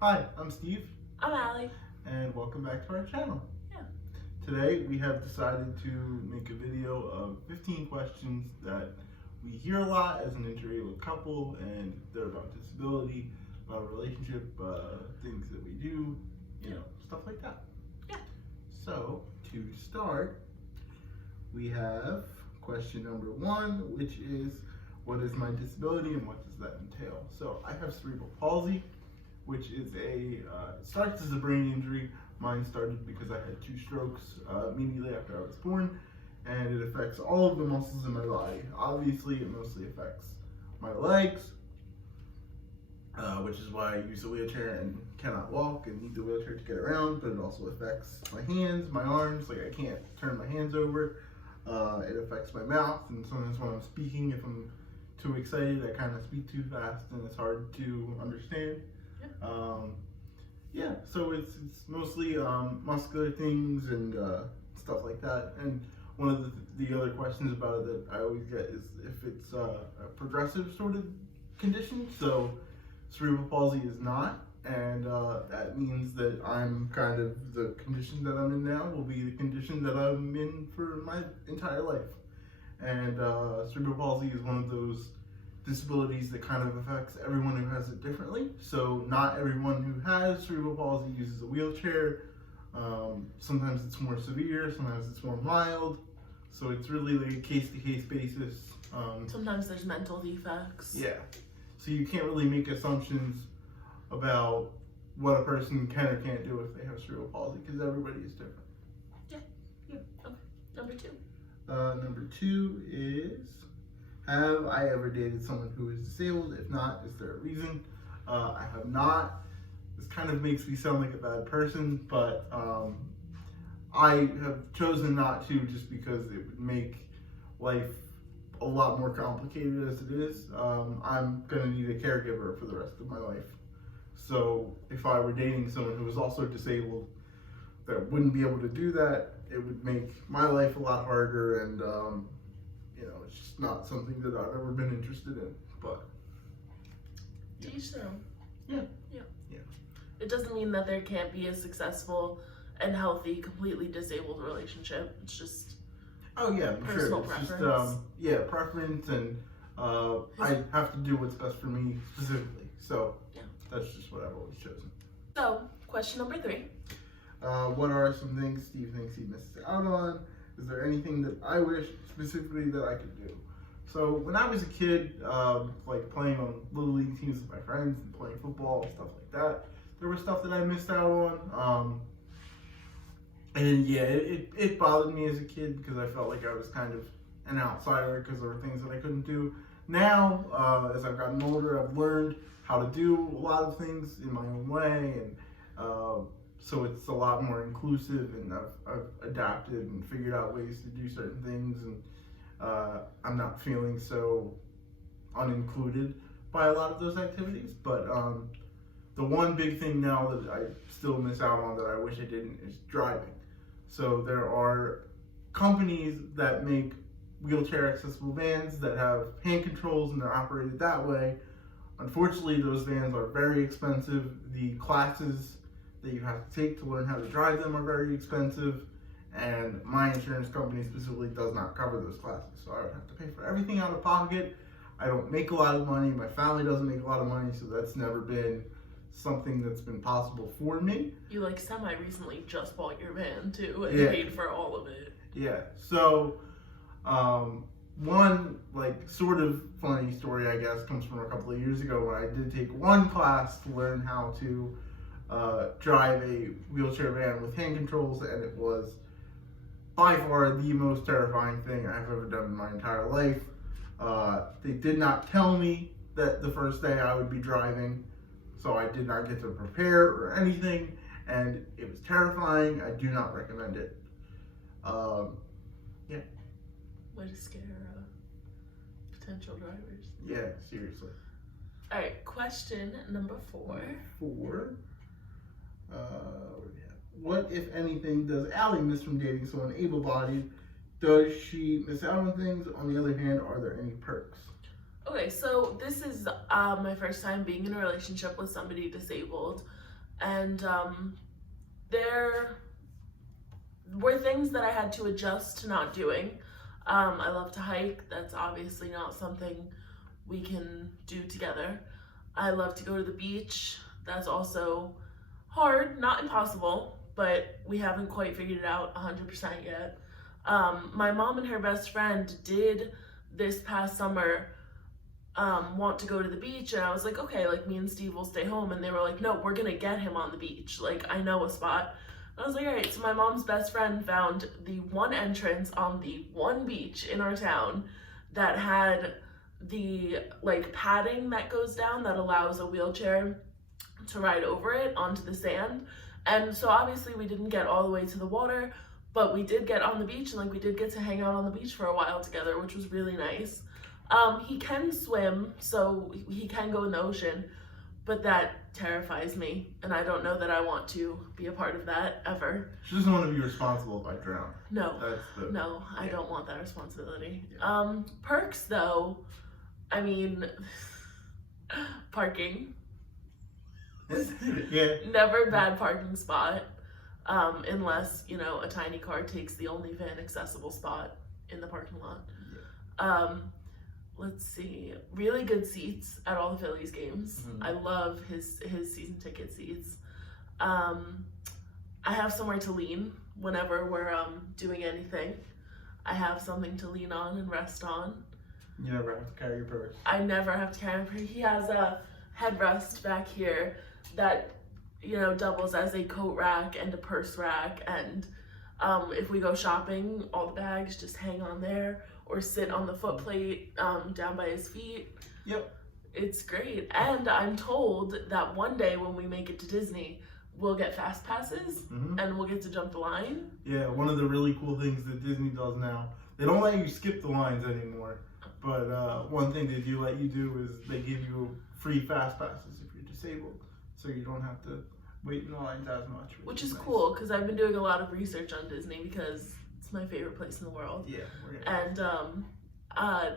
Hi, I'm Steve, I'm Allie. and welcome back to our channel. Yeah. Today we have decided to make a video of 15 questions that we hear a lot as an interracial couple, and they're about disability, about relationship, things that we do, stuff like that. Yeah. So, to start, we have question number 1, which is, what is my disability and what does that entail? So, I have cerebral palsy, which is starts as a brain injury. Mine started because I had 2 strokes immediately after I was born, and it affects all of the muscles in my body. Obviously, it mostly affects my legs, which is why I use a wheelchair and cannot walk and need the wheelchair to get around, but it also affects my hands, my arms, like I can't turn my hands over. It affects my mouth, and sometimes when I'm speaking, if I'm too excited, I kind of speak too fast and it's hard to understand. So it's mostly muscular things and stuff like that. And one of the other questions about it that I always get is if it's a progressive sort of condition. So cerebral palsy is not, and that means that I'm kind of, the condition that I'm in now will be the condition that I'm in for my entire life. And cerebral palsy is one of those disabilities that kind of affects everyone who has it differently. So not everyone who has cerebral palsy uses a wheelchair. Sometimes it's more severe, sometimes it's more mild. So it's really like a case-to-case basis. Sometimes there's mental defects. Yeah. So you can't really make assumptions about what a person can or can't do if they have cerebral palsy, because everybody is different. Yeah. Okay. Number 2. Number 2 is, have I ever dated someone who is disabled? If not, is there a reason? I have not. This kind of makes me sound like a bad person, but I have chosen not to, just because it would make life a lot more complicated as it is. I'm gonna need a caregiver for the rest of my life. So if I were dating someone who was also disabled that wouldn't be able to do that, it would make my life a lot harder, and it's just not something that I've ever been interested in. But To each their own. Yeah. It doesn't mean that there can't be a successful and healthy, completely disabled relationship. It's just personal preference. Just preference, and I have to do what's best for me specifically. So that's just what I've always chosen. So, question number 3. What are some things Steve thinks he misses out on? Is there anything that I wish specifically that I could do? So when I was a kid, like playing on little league teams with my friends and playing football and stuff like that, there was stuff that I missed out on. It bothered me as a kid because I felt like I was kind of an outsider because there were things that I couldn't do. Now, as I've gotten older, I've learned how to do a lot of things in my own way, and so it's a lot more inclusive, and I've adapted and figured out ways to do certain things, and I'm not feeling so unincluded by a lot of those activities. But the one big thing now that I still miss out on that I wish I didn't is driving. So there are companies that make wheelchair accessible vans that have hand controls, and they're operated that way. Unfortunately, those vans are very expensive. The classes that you have to take to learn how to drive them are very expensive, and my insurance company specifically does not cover those classes, so I would have to pay for everything out of pocket. I don't make a lot of money, my family doesn't make a lot of money, so that's never been something that's been possible for me. You semi-recently just bought your van too, and paid for all of it. Yeah, so one sort of funny story, I guess, comes from a couple of years ago when I did take one class to learn how to drive a wheelchair van with hand controls, and it was by far the most terrifying thing I've ever done in my entire life. They did not tell me that the first day I would be driving, so I did not get to prepare or anything, and it was terrifying. I do not recommend it. Way to scare potential drivers. Yeah, seriously. Alright, question number 4. What, if anything, does Allie miss from dating someone able-bodied? Does she miss out on things? On the other hand, are there any perks? Okay, so this is my first time being in a relationship with somebody disabled. And there were things that I had to adjust to not doing. I love to hike. That's obviously not something we can do together. I love to go to the beach. That's also hard, not impossible, but we haven't quite figured it out 100% yet. My mom and her best friend did this past summer want to go to the beach, and I was like, okay, like me and Steve will stay home, and they were like, no, we're gonna get him on the beach. Like, I know a spot. I was like, all right. So my mom's best friend found the one entrance on the one beach in our town that had the like padding that goes down that allows a wheelchair to ride over it onto the sand. And so obviously we didn't get all the way to the water, but we did get on the beach, and like we did get to hang out on the beach for a while together, which was really nice. He can swim, so he can go in the ocean, but that terrifies me, and I don't know that I want to be a part of that ever. She doesn't want to be responsible if I drown. No, I don't want that responsibility. Yeah. Perks though, I mean, parking. Yeah. Never bad parking spot, unless, you know, a tiny car takes the only van accessible spot in the parking lot. Yeah. Let's see, really good seats at all the Phillies games. Mm-hmm. I love his season ticket seats. I have somewhere to lean whenever we're doing anything. I have something to lean on and rest on. You never have to carry your purse. I never have to carry my purse. He has a headrest back here that, you know, doubles as a coat rack and a purse rack, and if we go shopping, all the bags just hang on there or sit on the foot plate down by his feet. Yep. It's great. And I'm told that one day when we make it to Disney, we'll get fast passes, mm-hmm. and we'll get to jump the line. Yeah, one of the really cool things that Disney does now, they don't let you skip the lines anymore, but one thing they do let you do is they give you free fast passes if you're disabled, so you don't have to wait in the lines as much. Which is nice. Cool, because I've been doing a lot of research on Disney because it's my favorite place in the world. Yeah. And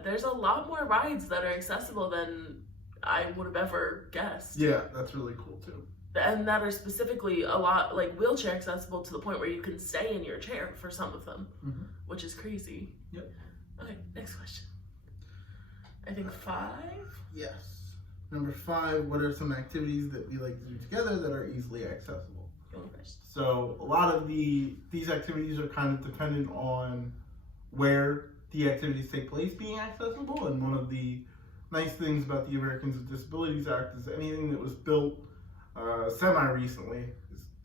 there's a lot more rides that are accessible than I would have ever guessed. Yeah, that's really cool too. And that are specifically a lot like wheelchair accessible to the point where you can stay in your chair for some of them, mm-hmm. which is crazy. Yep. Okay, next question. I think 5? Yes. Number 5, what are some activities that we like to do together that are easily accessible? So a lot of these activities are kind of dependent on where the activities take place being accessible, and one of the nice things about the Americans with Disabilities Act is anything that was built semi-recently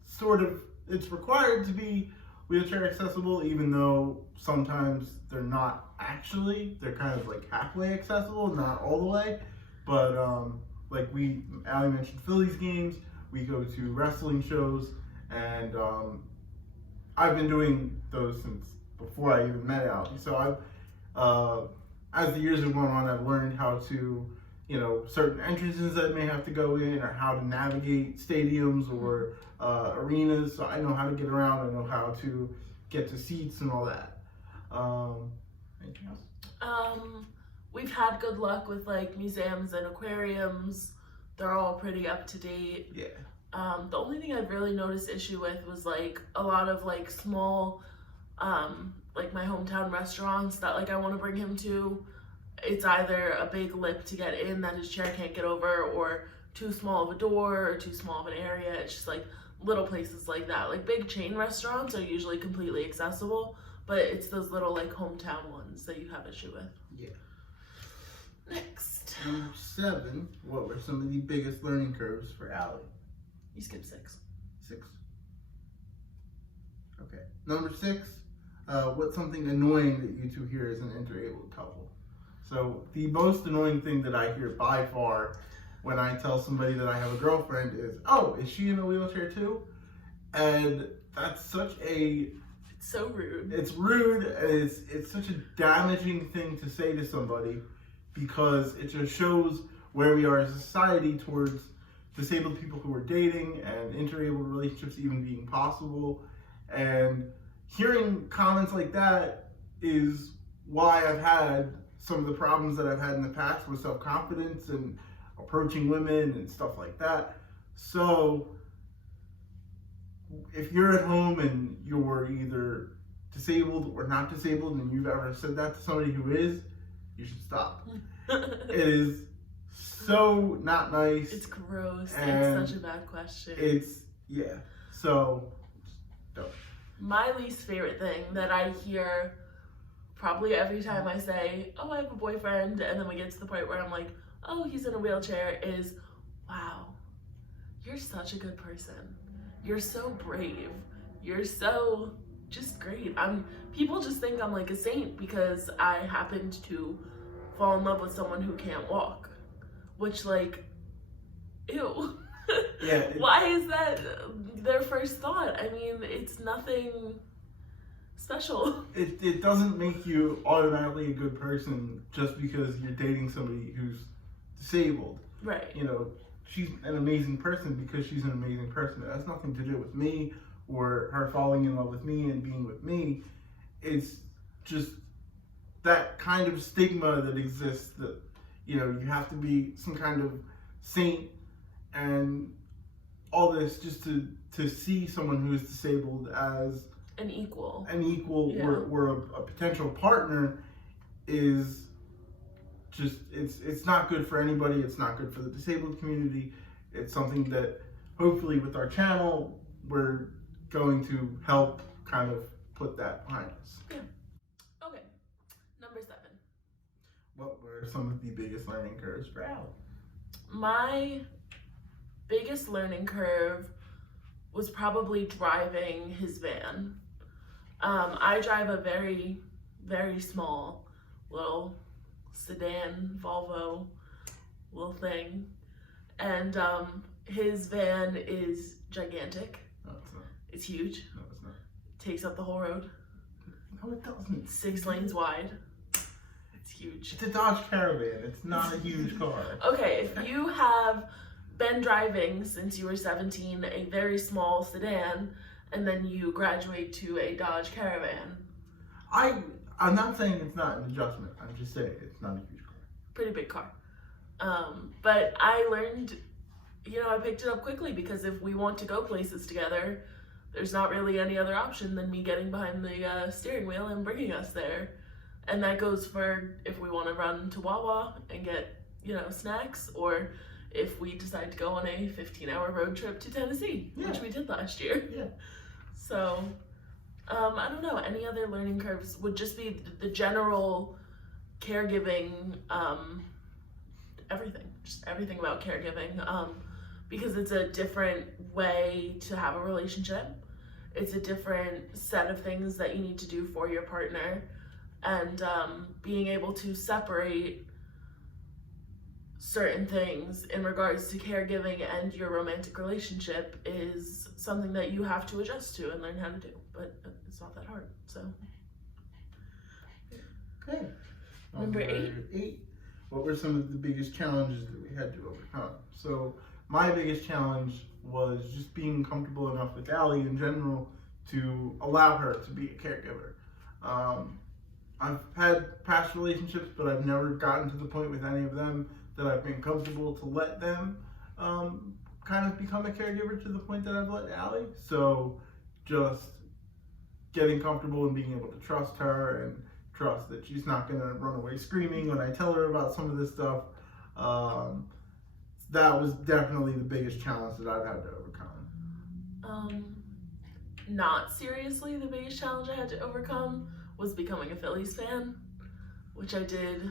is it's required to be wheelchair accessible, even though sometimes they're not actually. They're kind of like halfway accessible, not all the way. But like Allie mentioned Phillies games, we go to wrestling shows, and I've been doing those since before I even met Allie. So as the years have gone on, I've learned how to, you know, certain entrances that I may have to go in, or how to navigate stadiums or arenas. So I know how to get around. I know how to get to seats and all that. Anything else? We've had good luck with like museums and aquariums. They're all pretty up to date. Yeah. The only thing I've really noticed issue with was like a lot of like small, like my hometown restaurants that like I want to bring him to. It's either a big lip to get in that his chair can't get over, or too small of a door, or too small of an area. It's just like little places like that. Like big chain restaurants are usually completely accessible, but it's those little like hometown ones that you have issue with. Yeah. Next. Number 7, what were some of the biggest learning curves for Allie? You skipped 6. 6. Okay. Number 6, what's something annoying that you two hear as an interabled couple? So the most annoying thing that I hear by far when I tell somebody that I have a girlfriend is, oh, is she in a wheelchair too? And that's such a... It's so rude. It's rude, and it's such a damaging thing to say to somebody, because it just shows where we are as a society towards disabled people who are dating and interabled relationships even being possible. And hearing comments like that is why I've had some of the problems that I've had in the past with self-confidence and approaching women and stuff like that. So if you're at home and you're either disabled or not disabled and you've ever said that to somebody who is, you should stop. It is so not nice. It's gross. And It's such a bad question. Yeah. So, don't. My least favorite thing that I hear probably every time I say, oh, I have a boyfriend, and then we get to the point where I'm like, oh, he's in a wheelchair, is, wow, you're such a good person. You're so brave. You're so just great. People just think I'm like a saint because I happened to fall in love with someone who can't walk, which, like, ew. Yeah. Why is that their first thought? I mean, it's nothing special. It doesn't make you automatically a good person just because you're dating somebody who's disabled. Right. You know, she's an amazing person because she's an amazing person. It has nothing to do with me or her falling in love with me and being with me. It's just that kind of stigma that exists that, you know, you have to be some kind of saint and all this just to see someone who is disabled as An equal. Yeah. or a potential partner is just, it's not good for anybody. It's not good for the disabled community. It's something that hopefully with our channel we're going to help kind of put that behind us. Yeah. Okay. Number 7. What were some of the biggest learning curves for Al? My biggest learning curve was probably driving his van. I drive a very, very small little sedan Volvo little thing, and his van is gigantic. No, it's not. It's huge. No, it's not. Takes up the whole road. No, it doesn't. 6 lanes wide. It's huge. It's a Dodge Caravan. It's not a huge car. Okay, if you have been driving since you were 17 a very small sedan, and then you graduate to a Dodge Caravan. I'm not saying it's not an adjustment. I'm just saying it's not a huge car. Pretty big car. But I learned, I picked it up quickly because if we want to go places together, there's not really any other option than me getting behind the steering wheel and bringing us there. And that goes for if we want to run to Wawa and get, snacks, or if we decide to go on a 15-hour road trip to Tennessee, which we did last year. Yeah. So, I don't know, any other learning curves would just be the general caregiving, everything about caregiving, because it's a different way to have a relationship. It's a different set of things that you need to do for your partner, and being able to separate certain things in regards to caregiving and your romantic relationship is something that you have to adjust to and learn how to do, but it's not that hard. So okay. Number 8. What were some of the biggest challenges that we had to overcome? So my biggest challenge was just being comfortable enough with Allie in general to allow her to be a caregiver. I've had past relationships, but I've never gotten to the point with any of them that I've been comfortable to let them kind of become a caregiver to the point that I've let Allie. So just getting comfortable and being able to trust her and trust that she's not going to run away screaming when I tell her about some of this stuff. That was definitely the biggest challenge that I've had to overcome. Not seriously, the biggest challenge I had to overcome was becoming a Phillies fan, which I did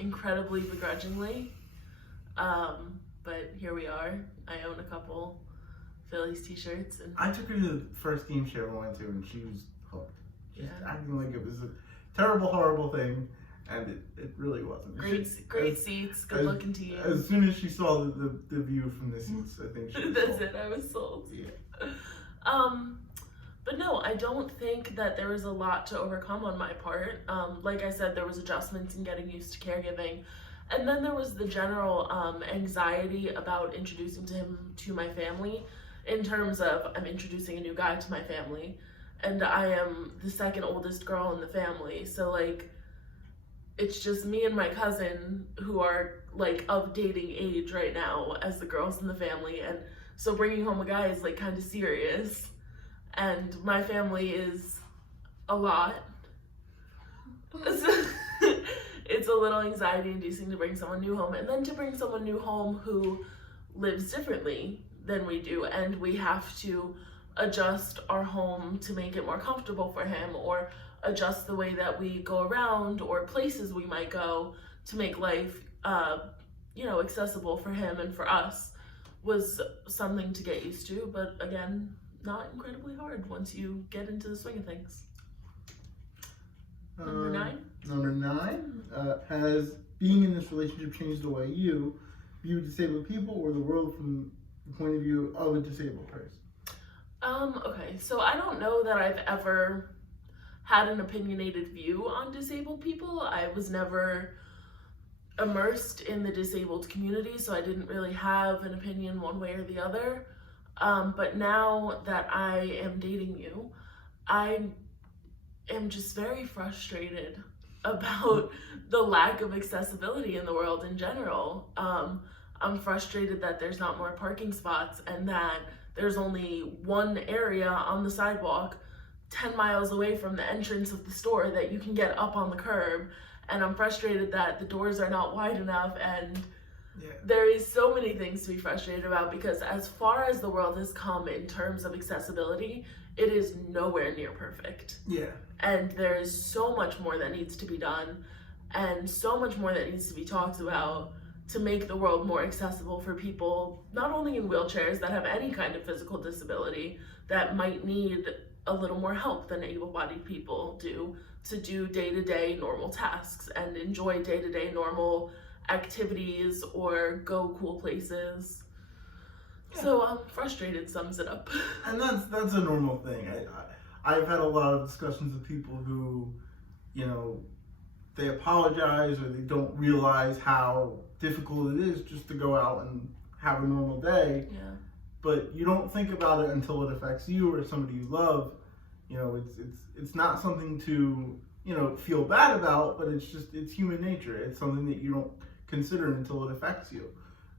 incredibly begrudgingly. But here we are. I own a couple Phillies t-shirts. And I took her to the first game she ever went to, and she was hooked. Just Yeah. acting like it was a terrible, horrible thing, and it really wasn't. Great seats, good looking team. As soon as she saw the view from the seats, I think she was That's sold. it, I was sold. Yeah. But no, I don't think that there was a lot to overcome on my part. Like I said, there was adjustments in getting used to caregiving. And then there was the general anxiety about introducing him to my family, in terms of I'm introducing a new guy to my family, and I am the second oldest girl in the family. So like, it's just me and my cousin who are like of dating age right now as the girls in the family. And so bringing home a guy is like kind of serious. and my family is a lot. It's a little anxiety inducing to bring someone new home, and then to bring someone new home who lives differently than we do, and we have to adjust our home to make it more comfortable for him, or adjust the way that we go around or places we might go to make life accessible for him and for us, was something to get used to, but again, not incredibly hard once you get into the swing of things. Number 9? Number 9, has being in this relationship changed the way you view disabled people or the world from the point of view of a disabled person? Okay, so I don't know that I've ever had an opinionated view on disabled people. I was never immersed in the disabled community, so I didn't really have an opinion one way or the other. But now that I am dating you, I am just very frustrated about the lack of accessibility in the world in general. I'm frustrated that there's not more parking spots and that there's only one area on the sidewalk 10 miles away from the entrance of the store that you can get up on the curb. And I'm frustrated that the doors are not wide enough, and there is so many things to be frustrated about, because as far as the world has come in terms of accessibility, it is nowhere near perfect. Yeah. And there is so much more that needs to be done, and so much more that needs to be talked about to make the world more accessible for people, not only in wheelchairs, that have any kind of physical disability, that might need a little more help than able-bodied people do, to do day-to-day normal tasks and enjoy day-to-day normal activities or go cool places. Yeah. So I'm frustrated sums it up. And that's a normal thing. I've had a lot of discussions with people who, they apologize or they don't realize how difficult it is just to go out and have a normal day. Yeah. But you don't think about it until it affects you or somebody you love. It's not something to, feel bad about, but it's human nature. It's something that you don't consider until it affects you.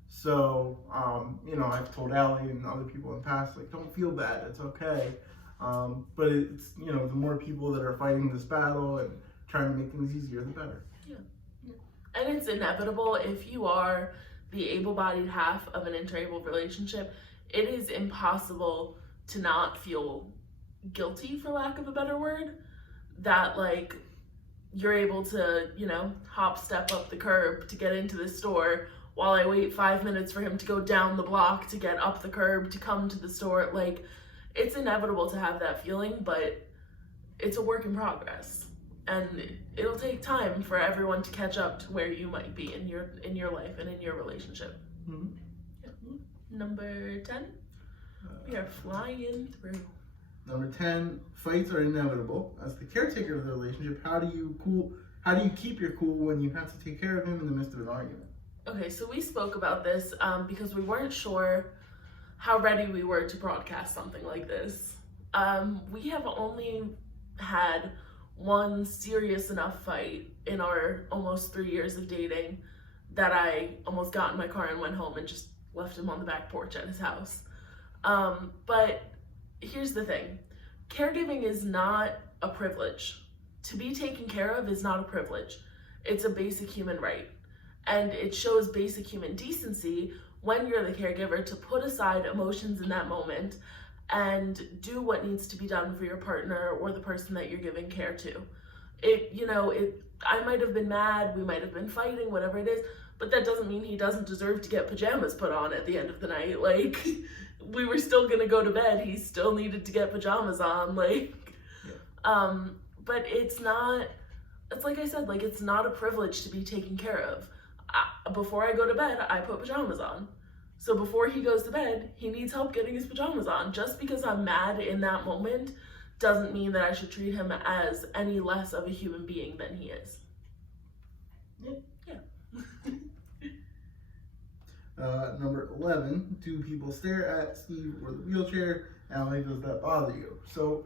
So, I've told Allie and other people in the past, don't feel bad, it's okay. But it's, the more people that are fighting this battle and trying to make things easier, the better. Yeah. And it's inevitable if you are the able-bodied half of an inter-able relationship. It is impossible to not feel guilty, for lack of a better word, that you're able to, hop step up the curb to get into the store while I wait 5 minutes for him to go down the block to get up the curb to come to the store. It's inevitable to have that feeling, but it's a work in progress, and it'll take time for everyone to catch up to where you might be in your life and in your relationship. Mm-hmm. Yeah. Number 10, we are flying through. Number 10, fights are inevitable. As the caretaker of the relationship, how do you keep your cool when you have to take care of him in the midst of an argument? Okay, so we spoke about this because we weren't sure how ready we were to broadcast something like this. We have only had one serious enough fight in our almost 3 years of dating that I almost got in my car and went home and just left him on the back porch at his house. But here's the thing. Caregiving is not a privilege. To be taken care of is not a privilege. It's a basic human right. And it shows basic human decency when you're the caregiver to put aside emotions in that moment and do what needs to be done for your partner or the person that you're giving care to. I might have been mad, we might have been fighting, whatever it is, but that doesn't mean he doesn't deserve to get pajamas put on at the end of the night. We were still gonna go to bed, he still needed to get pajamas on, but it's like I said, it's not a privilege to be taken care of. Before I go to bed, I put pajamas on. So before he goes to bed, he needs help getting his pajamas on. Just because I'm mad in that moment doesn't mean that I should treat him as any less of a human being than he is. Yeah. Number 11, do people stare at Steve or the wheelchair? Allie, does that bother you? So,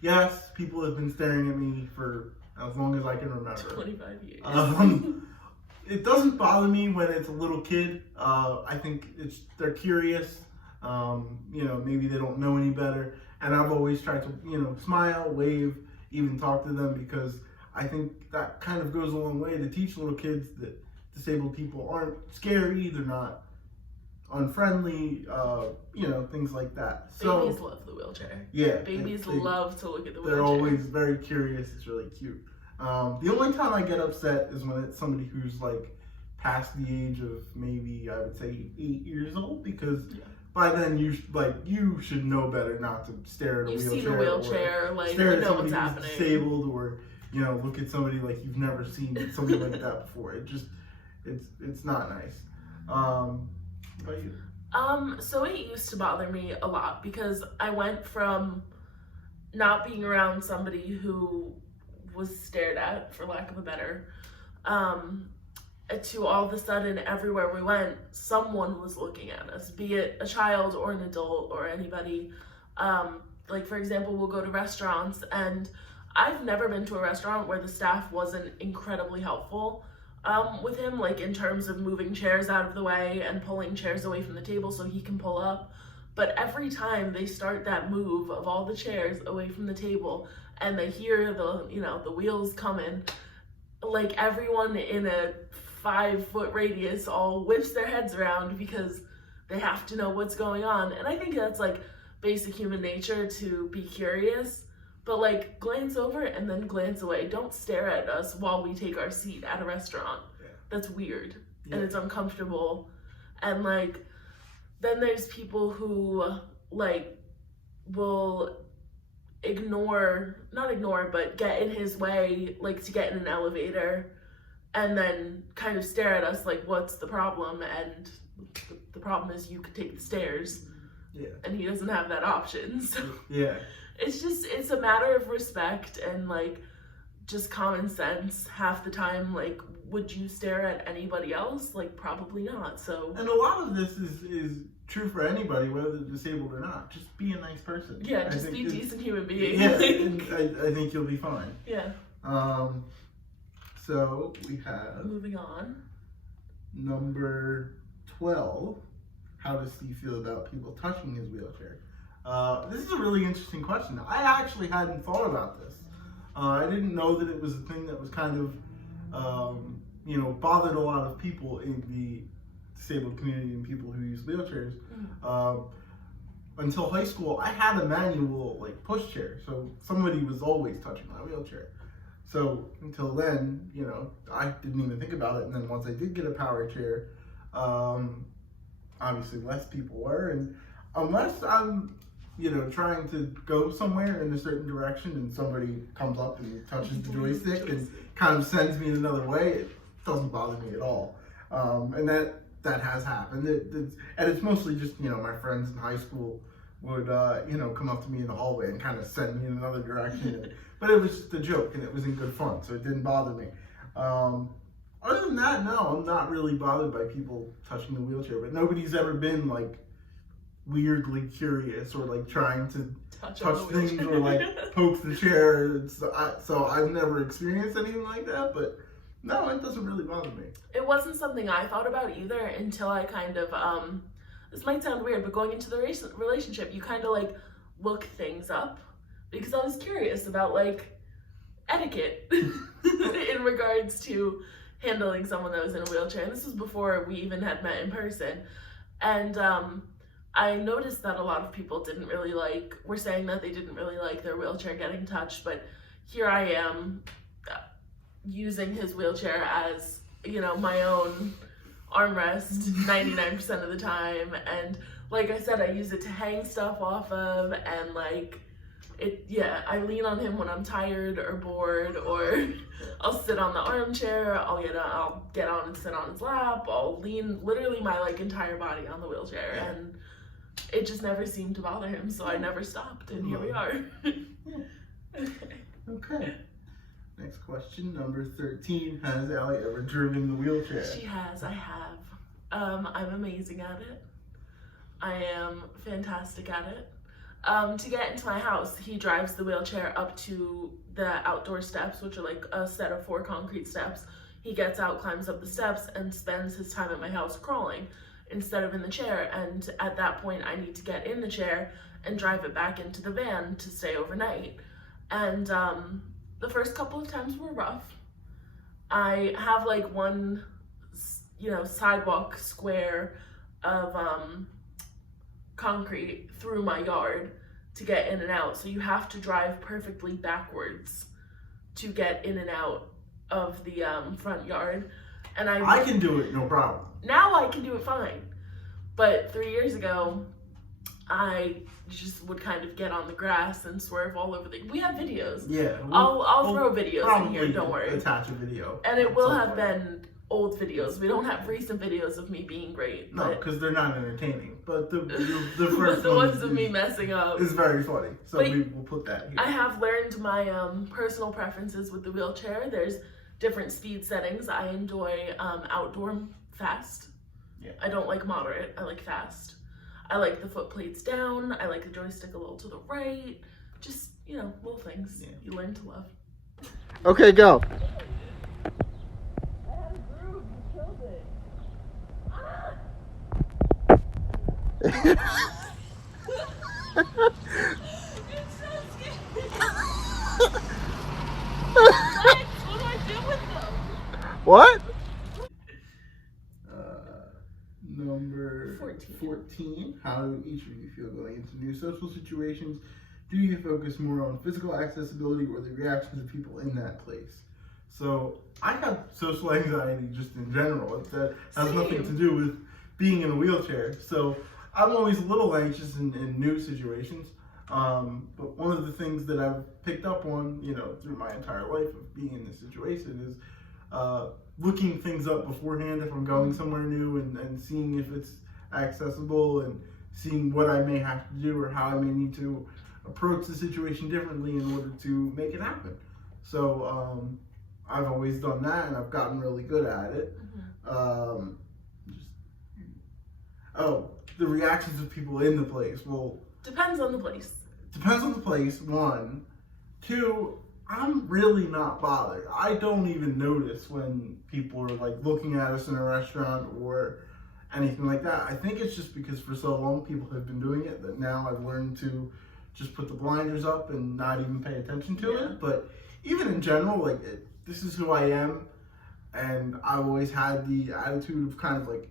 yes, people have been staring at me for as long as I can remember. 25 years. It doesn't bother me when it's a little kid. I think they're curious. Maybe they don't know any better. And I've always tried to, smile, wave, even talk to them, because I think that kind of goes a long way to teach little kids that disabled people aren't scary, they're not unfriendly, things like that. So, babies love the wheelchair. Yeah. Babies love to look at the wheelchair. They're always very curious. It's really cute. The only time I get upset is when it's somebody who's like past the age of maybe, I would say, 8 years old, because by then you should know better not to stare at a wheelchair. You've seen a wheelchair, like you know what's happening. Disabled, or look at somebody like you've never seen something like that before. It's not nice. What about you? So it used to bother me a lot, because I went from not being around somebody who was stared at, for lack of a better, to all of a sudden everywhere we went, someone was looking at us, be it a child or an adult or anybody. Like, for example, we'll go to restaurants, and I've never been to a restaurant where the staff wasn't incredibly helpful with him, like in terms of moving chairs out of the way and pulling chairs away from the table so he can pull up. But every time they start that move of all the chairs away from the table and they hear the wheels coming, like everyone in a 5-foot radius all whips their heads around, because they have to know what's going on. And I think that's like basic human nature, to be curious, but like glance over and then glance away. Don't stare at us while we take our seat at a restaurant. Yeah. That's weird. Yeah. And it's uncomfortable. And like, then there's people who like will not ignore, but get in his way, like to get in an elevator, and then kind of stare at us like, what's the problem? And the problem is you could take the stairs. Yeah. And he doesn't have that option. So yeah. It's a matter of respect and like just common sense. Half the time, like, would you stare at anybody else? Like, probably not. So, and a lot of this is true for anybody, whether they're disabled or not. Just be a nice person. Yeah, just be a decent human being. Yeah, and I think you'll be fine. Yeah. So we have moving on. Number 12. How does Steve feel about people touching his wheelchair? This is a really interesting question. I actually hadn't thought about this. I didn't know that it was a thing that was kind of, bothered a lot of people in the disabled community and people who use wheelchairs. Until high school, I had a manual like push chair, so somebody was always touching my wheelchair. So until then, I didn't even think about it. And then once I did get a power chair, obviously less people were. And unless I'm, trying to go somewhere in a certain direction and somebody comes up and touches the joystick and kind of sends me another way, it doesn't bother me at all. And that has happened. And it's mostly just, my friends in high school would, come up to me in the hallway and kind of send me in another direction. But it was just a joke, and it was in good fun, so it didn't bother me. Other than that, no, I'm not really bothered by people touching the wheelchair, but nobody's ever been, like, weirdly curious or, like, trying to touch things or, like, poke the chair. So I've never experienced anything like that, but no, it doesn't really bother me. It wasn't something I thought about either until I kind of, this might sound weird, but going into the relationship, you kind of, like, look things up. Because I was curious about, like, etiquette in regards to handling someone that was in a wheelchair. And this was before we even had met in person. And I noticed that a lot of people were saying that they didn't really like their wheelchair getting touched. But here I am using his wheelchair as, my own armrest 99% of the time. And like I said, I use it to hang stuff off of, and like, I lean on him when I'm tired or bored, or I'll sit on the armchair, I'll get on and sit on his lap, I'll lean literally my like entire body on the wheelchair, and it just never seemed to bother him, so I never stopped, and here we are. Okay. Next question, number 13. Has Allie ever driven the wheelchair? She has, I have. I'm amazing at it. I am fantastic at it. To get into my house, he drives the wheelchair up to the outdoor steps, which are like a set of 4 concrete steps. He gets out, climbs up the steps, and spends his time at my house crawling. instead of in the chair. And at that point, I need to get in the chair and drive it back into the van to stay overnight. And the first couple of times were rough. I have like one, sidewalk square of concrete through my yard to get in and out. So you have to drive perfectly backwards to get in and out of the front yard. And I can do it, no problem. Now I can do it fine. But 3 years ago, I just would kind of get on the grass and swerve all over we have videos. Yeah. I'll throw videos in here, don't worry. Attach a video. And it will have been old videos. We don't have recent videos of me being great. No, because they're not entertaining. But the first the ones of me messing up is very funny. So we will put that here. I have learned my personal preferences with the wheelchair. There's different speed settings. I enjoy outdoor fast. Yeah. I don't like moderate. I like fast. I like the foot plates down. I like the joystick a little to the right. Just, little things you learn to love. Okay, go. It's so scary. What do I do with them? What? Number 14. 14. How do each of you feel going into new social situations? Do you focus more on physical accessibility or the reactions of people in that place? So I have social anxiety just in general. That has nothing to do with being in a wheelchair. So I'm always a little anxious in new situations. But one of the things that I've picked up on, through my entire life of being in this situation is looking things up beforehand if I'm going somewhere new and seeing if it's accessible and seeing what I may have to do or how I may need to approach the situation differently in order to make it happen. So I've always done that and I've gotten really good at it. The reactions of people in the place. Well, depends on the place. Depends on the place, one. Two, I'm really not bothered. I don't even notice when people are like looking at us in a restaurant or anything like that. I think it's just because for so long people have been doing it that now I've learned to just put the blinders up and not even pay attention to it. But even in general, this is who I am, and I've always had the attitude of kind of like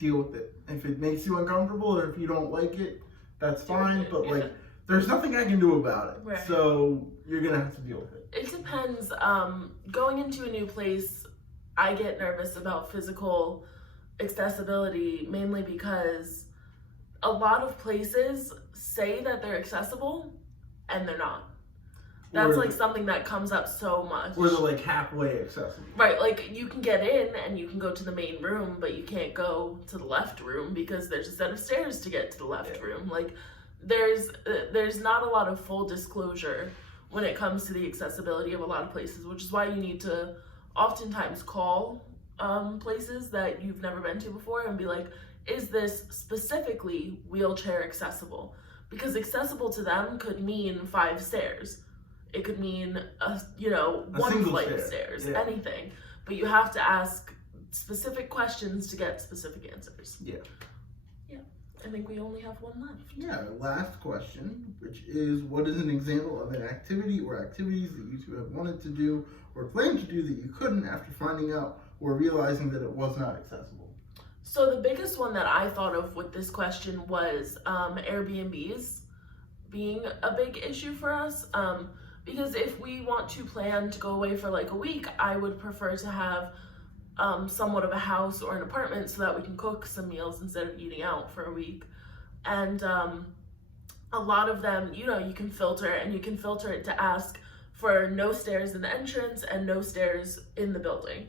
deal with it. If it makes you uncomfortable or if you don't like it, that's fine. But there's nothing I can do about it. Right. So you're gonna have to deal with it. It depends. Going into a new place, I get nervous about physical accessibility mainly because a lot of places say that they're accessible and they're not. That's something that comes up so much. Or they're halfway accessible. Right, you can get in and you can go to the main room, but you can't go to the left room because there's a set of stairs to get to the left room. There's not a lot of full disclosure when it comes to the accessibility of a lot of places, which is why you need to oftentimes call places that you've never been to before and be like, is this specifically wheelchair accessible? Because accessible to them could mean 5 stairs. It could mean one flight of stairs, anything. But you have to ask specific questions to get specific answers. Yeah. I think we only have one left. Yeah, last question, which is, what is an example of an activity or activities that you two have wanted to do or planned to do that you couldn't after finding out or realizing that it was not accessible? So the biggest one that I thought of with this question was Airbnbs being a big issue for us. Because if we want to plan to go away for a week, I would prefer to have somewhat of a house or an apartment so that we can cook some meals instead of eating out for a week. And a lot of them, you can filter, and you can filter it to ask for no stairs in the entrance and no stairs in the building.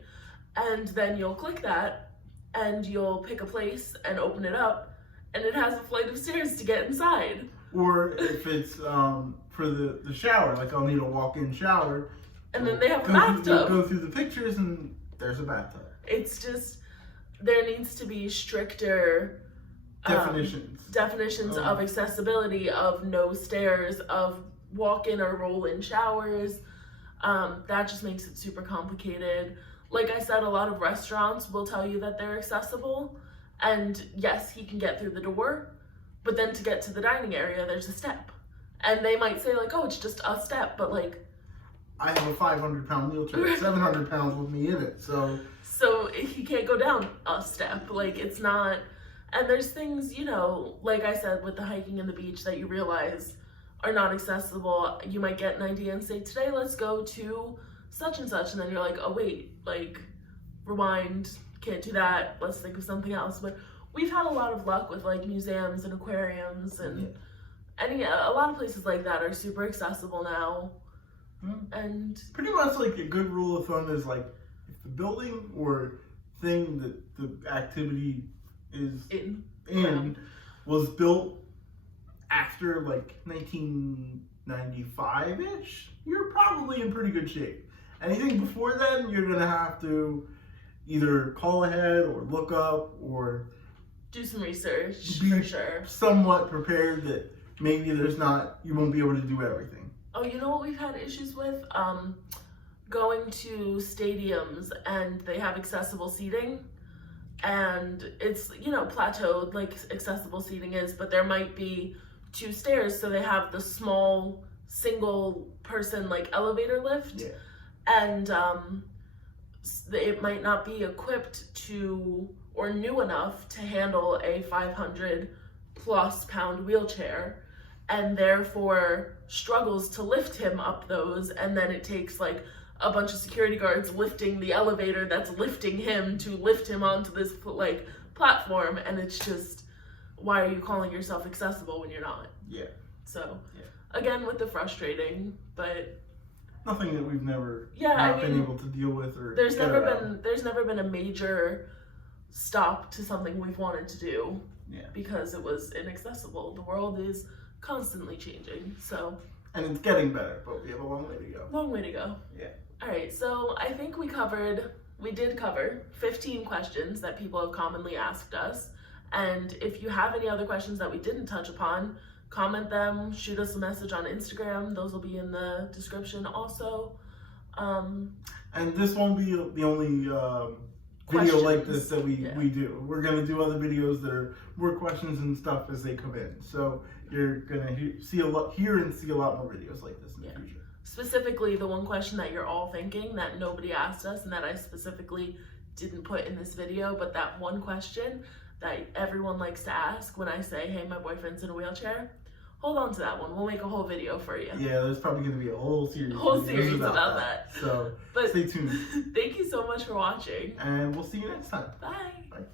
And then you'll click that and you'll pick a place and open it up and it has a flight of stairs to get inside. Or if it's for the shower, I'll need a walk-in shower. And then they have a bathtub. Go through the pictures and there's a bathtub. It's just, there needs to be stricter definitions of accessibility, of no stairs, of walk-in or roll-in showers. That just makes it super complicated. Like I said, a lot of restaurants will tell you that they're accessible, And yes, he can get through the door, but then to get to the dining area, there's a step. And they might say like, oh, it's just a step, but like, I have a 500-pound wheelchair, 700 pounds with me in it, so he can't go down a step. Like, it's not, and there's things, you know, like I said, with the hiking and the beach that you realize are not accessible. You might get an idea and say, today let's go to such and such, and then you're like, oh wait, like, rewind, can't do that, let's think of something else. But we've had a lot of luck with like museums and aquariums and a lot of places like that are super accessible now. And pretty much like a good rule of thumb is like, if the building or thing that the activity is in was built after like 1995-ish, you're probably in pretty good shape. Anything before then, you're gonna have to either call ahead or look up or do some research, be for sure. somewhat prepared that maybe you won't be able to do everything. Oh, you know what we've had issues with? Going to stadiums and they have accessible seating, and it's, you know, plateaued like accessible seating is, but there might be 2 stairs, so they have the small single person like elevator lift, and it might not be equipped to or new enough to handle a 500+ pound wheelchair, and therefore struggles to lift him up those, and then it takes like a bunch of security guards lifting the elevator that's lifting him to lift him onto this like platform, and it's just, why are you calling yourself accessible when you're not? So again, with the frustrating, but nothing that we've never been able to deal with, or there's never been a major stop to something we've wanted to do because it was inaccessible. The world is constantly changing, so, and it's getting better, but we have a long way to go. All right, so I think we did cover 15 questions that people have commonly asked us, and if you have any other questions that we didn't touch upon, comment them, shoot us a message on Instagram. Those will be in the description also. And this won't be the only video like this that we do. We're going to do other videos that are more questions and stuff as they come in. So you're going to hear and see a lot more videos like this in the future. Specifically, the one question that you're all thinking that nobody asked us and that I specifically didn't put in this video, but that one question that everyone likes to ask when I say, hey, my boyfriend's in a wheelchair, hold on to that one. We'll make a whole video for you. Yeah, there's probably going to be a whole series about that. So stay tuned. Thank you so much for watching. And we'll see you next time. Bye. Bye.